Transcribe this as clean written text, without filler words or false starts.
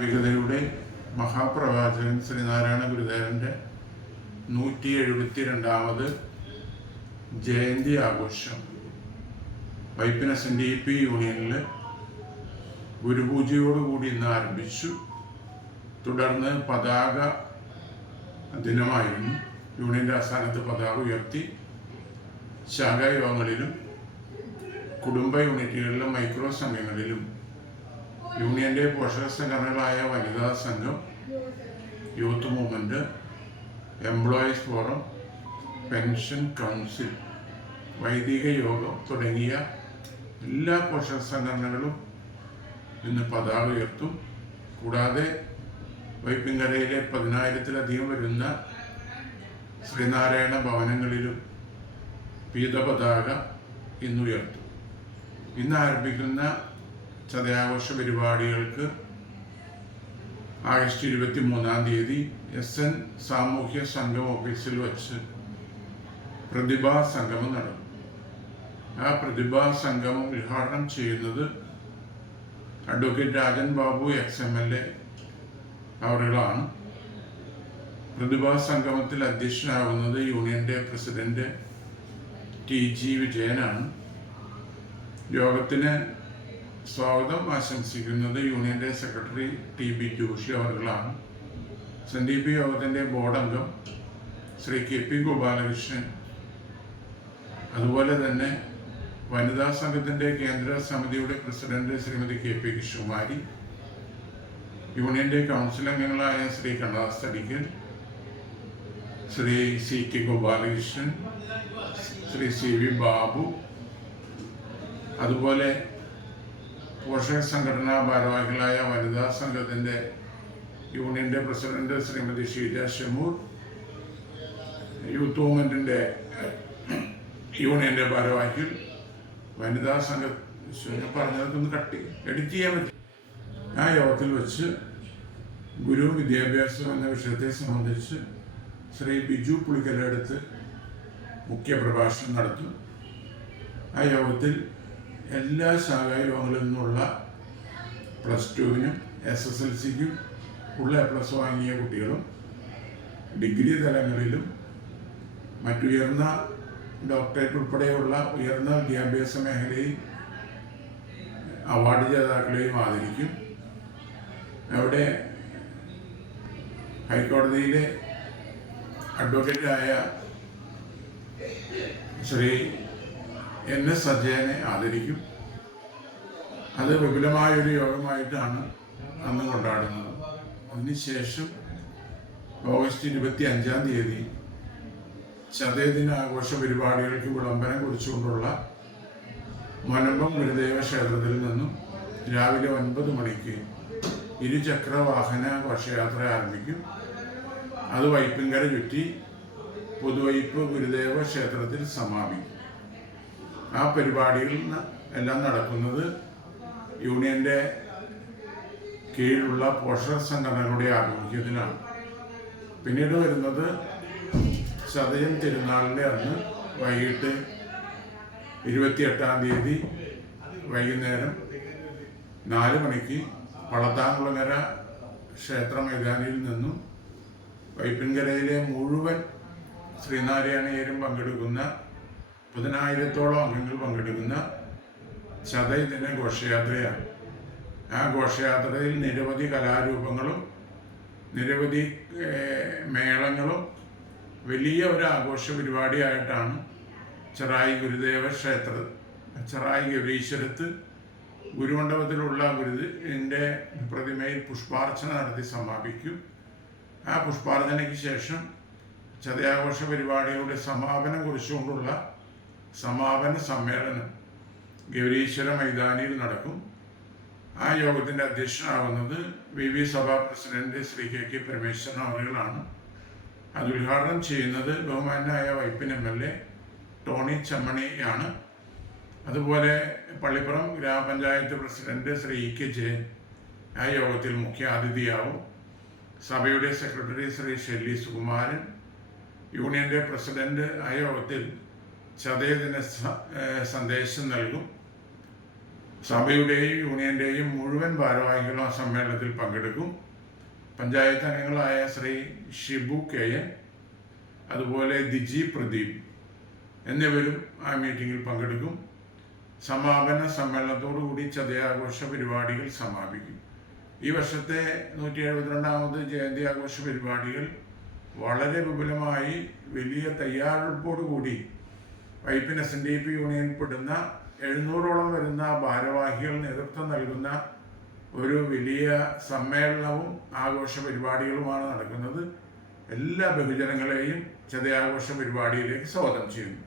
മാനവികതയുടെ മഹാപ്രവാചകൻ ശ്രീനാരായണ ഗുരുദേവൻ്റെ 172ാമത് ജയന്തി ആഘോഷം വൈപ്പിൻ SNDP യൂണിയനിൽ ഗുരുപൂജയോടുകൂടി ഇന്ന് ആരംഭിച്ചു. തുടർന്ന് പതാക ദിനമായിരുന്നു. യൂണിയൻ്റെ ആസ്ഥാനത്ത് പതാക ഉയർത്തി ശാഖായോഗങ്ങളിലും കുടുംബ യൂണിറ്റുകളിലും മൈക്രോ സംഘങ്ങളിലും യൂണിയൻ്റെ പോഷക സംഘടനകളായ വനിതാ സംഘം, youth movement, employees forum, pension council, വൈദിക യോഗം തുടങ്ങിയ എല്ലാ പോഷക സംഘടനകളും ഇന്ന് പതാക ഉയർത്തും. കൂടാതെ വൈപ്പിൻകരയിലെ 10,000-ത്തിലധികം വരുന്ന ശ്രീനാരായണ ഭവനങ്ങളിലും പീതപതാക ഇന്ന് ഉയർത്തും. ഇന്ന് ആരംഭിക്കുന്ന ചതയാഘോഷ പരിപാടികൾക്ക് ആഗസ്റ്റ് 23-ാം തീയതി SN സാമൂഹ്യ സംഘം ഓഫീസിൽ വച്ച് പ്രതിഭാ സംഗമം നടക്കും. ആ പ്രതിഭാ സംഗമം ഉദ്ഘാടനം ചെയ്യുന്നത് അഡ്വക്കേറ്റ് രാജൻ ബാബു XMLA അവരുകളാണ്. പ്രതിഭാ സംഗമത്തിൽ അധ്യക്ഷനാകുന്നത് യൂണിയൻ്റെ പ്രസിഡന്റ് TG വിജയനാണ്. യോഗത്തിന് സ്വാഗതം ആശംസിക്കുന്നത് യൂണിയൻ്റെ സെക്രട്ടറി TB ജോഷി അവരുകളാണ്. SNDP യോഗത്തിൻ്റെ ബോർഡ് അംഗം ശ്രീ KP ഗോപാലകൃഷ്ണൻ, അതുപോലെ തന്നെ വനിതാ സംഘത്തിൻ്റെ കേന്ദ്ര സമിതിയുടെ പ്രസിഡന്റ് ശ്രീമതി KP കൃഷ്ണകുമാരി, യൂണിയൻ്റെ കൗൺസിൽ അംഗങ്ങളായ ശ്രീ കണ്ണദാസ് തടിക്കൽ, ശ്രീ CK ഗോപാലകൃഷ്ണൻ, ശ്രീ CV ബാബു, അതുപോലെ പോഷക സംഘടനാ ഭാരവാഹികളായ വനിതാ സംഘത്തിൻ്റെ യൂണിയൻ്റെ പ്രസിഡന്റ് ശ്രീമതി ഷീജ ഷമൂർ, യൂത്ത് മൂവ്മെൻറ്റിൻ്റെ യൂണിയൻ്റെ ഭാരവാഹികൾ, വനിതാ സംഘ പറഞ്ഞതൊന്ന് എഡിറ്റ് ചെയ്യാൻ പറ്റും. ആ യോഗത്തിൽ വെച്ച് ഗുരു വിദ്യാഭ്യാസം എന്ന വിഷയത്തെ സംബന്ധിച്ച് ശ്രീ ബിജു പുളിക്കലെടുത്ത് മുഖ്യ പ്രഭാഷണം നടത്തും. ആ യോഗത്തിൽ എല്ലാ ശാഖായോഗങ്ങളിൽ നിന്നുള്ള +2-നും SSLCക്കും ഉള്ള A+ വാങ്ങിയ കുട്ടികളും ഡിഗ്രി തലങ്ങളിലും മറ്റുയർന്ന ഡോക്ടറേറ്റ് ഉൾപ്പെടെയുള്ള ഉയർന്ന വിദ്യാഭ്യാസ മേഖലയിൽ അവാർഡ് ജേതാക്കളെയും ആദരിക്കും. അവിടെ ഹൈക്കോടതിയിലെ അഡ്വക്കേറ്റായ ശ്രീ NS അജയനെ ആദരിക്കും. അത് വിപുലമായൊരു യോഗമായിട്ടാണ് അന്ന് കൊണ്ടാടുന്നത്. അതിനുശേഷം ഓഗസ്റ്റ് 25-ാം തീയതി ചതയദിനാഘോഷ പരിപാടികൾക്ക് വിളംബരം കുറിച്ചുകൊണ്ടുള്ള മനമ്പം ഗുരുദേവ ക്ഷേത്രത്തിൽ നിന്നും രാവിലെ 9 മണിക്ക് ഇരുചക്ര വാഹന ഘോഷയാത്ര ആരംഭിക്കും. അത് വൈപ്പിൻകര ചുറ്റി പുതുവൈപ്പ് ഗുരുദേവ ക്ഷേത്രത്തിൽ സമാപിക്കും. ആ പരിപാടികൾ എല്ലാം നടക്കുന്നത് യൂണിയൻ്റെ കീഴിലുള്ള പോഷക സംഘടനകളുടെ ആഭിമുഖ്യത്തിലാണ്. പിന്നീട് വരുന്നത് ചതയം തിരുനാളിൻ്റെ അന്ന് വൈകിട്ട് 28-ാം തീയതി വൈകുന്നേരം 4 മണിക്ക് വളത്താംകുളങ്ങര ക്ഷേത്ര മൈതാനിയിൽ നിന്നും വൈപ്പിൻകരയിലെ മുഴുവൻ ശ്രീനാരായണീയരും പങ്കെടുക്കുന്ന 10,000-ത്തോളം അംഗങ്ങൾ പങ്കെടുക്കുന്ന ചതയദിന ഘോഷയാത്രയാണ്. ആ ഘോഷയാത്രയിൽ നിരവധി കലാരൂപങ്ങളും നിരവധി മേളങ്ങളും വലിയ ഒരു ആഘോഷ പരിപാടിയായിട്ടാണ് ചെറായി ഗുരുദേവ ക്ഷേത്ര ചെറായി ഗൗരീശ്വരത്ത് ഗുരുമണ്ഡപത്തിലുള്ള ഗുരുവിൻ്റെ പ്രതിമയിൽ പുഷ്പാർച്ചന നടത്തി സമാപിക്കും. ആ പുഷ്പാർച്ചനയ്ക്ക് ശേഷം ചതയാഘോഷ പരിപാടികളുടെ സമാപനം കുറിച്ചുകൊണ്ടുള്ള സമാപന സമ്മേളനം ഗൗരീശ്വര മൈതാനിയിൽ നടക്കും. ആ യോഗത്തിൻ്റെ അധ്യക്ഷനാകുന്നത് VV സഭാ പ്രസിഡന്റ് ശ്രീ KK പരമേശ്വരൻ അവരുകളാണ്. അത് ഉദ്ഘാടനം ചെയ്യുന്നത് ബഹുമാനായ വൈപ്പിൻ MLA ടോണി ചെമ്മണിയാണ്. അതുപോലെ പള്ളിപ്പുറം ഗ്രാമപഞ്ചായത്ത് പ്രസിഡന്റ് ശ്രീ EK ജയൻ ആ യോഗത്തിൽ മുഖ്യ അതിഥിയാവും. സഭയുടെ സെക്രട്ടറി ശ്രീ ഷെല്ലി സുകുമാരൻ, യൂണിയൻ്റെ പ്രസിഡന്റ് ആ യോഗത്തിൽ ചതയദിന സന്ദേശം നൽകും. സഭയുടെയും യൂണിയന്റെയും മുഴുവൻ ഭാരവാഹികളും ആ സമ്മേളനത്തിൽ പങ്കെടുക്കും. പഞ്ചായത്ത് അംഗങ്ങളായ ശ്രീ ഷിബു കെ എൻ, അതുപോലെ ദിജി പ്രദീപ് എന്നിവരും ആ മീറ്റിങ്ങിൽ പങ്കെടുക്കും. സമാപന സമ്മേളനത്തോടുകൂടി ചതയാഘോഷ പരിപാടികൾ സമാപിക്കും. ഈ വർഷത്തെ 172ാമത് ജയന്തി ആഘോഷ പരിപാടികൾ വളരെ വിപുലമായി വലിയ തയ്യാറെടുപ്പോടുകൂടി വൈപ്പിൻ SNDP യൂണിയനിൽപ്പെടുന്ന 700ഓളം വരുന്ന ഭാരവാഹികൾ നേതൃത്വം നൽകുന്ന ഒരു വലിയ സമ്മേളനവും ആഘോഷ പരിപാടികളുമാണ് നടക്കുന്നത്. എല്ലാ ബഹുജനങ്ങളെയും ചതയാഘോഷ പരിപാടിയിലേക്ക് സ്വാഗതം ചെയ്യുന്നു.